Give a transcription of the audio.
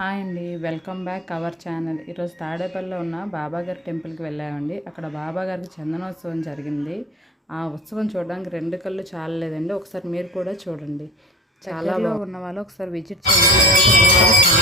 Hi అండి, welcome back our channel. ఈరోజు తాడేపల్లిలో ఉన్న బాబాగారి టెంపుల్కి వెళ్ళామండి. అక్కడ బాబాగారికి చందనోత్సవం జరిగింది. ఆ ఉత్సవం చూడడానికి 2 కళ్ళు చాలలేదండి. ఒకసారి మీరు కూడా చూడండి. చాలా ఉన్న వాళ్ళు ఒకసారి విజిట్ చేయండి.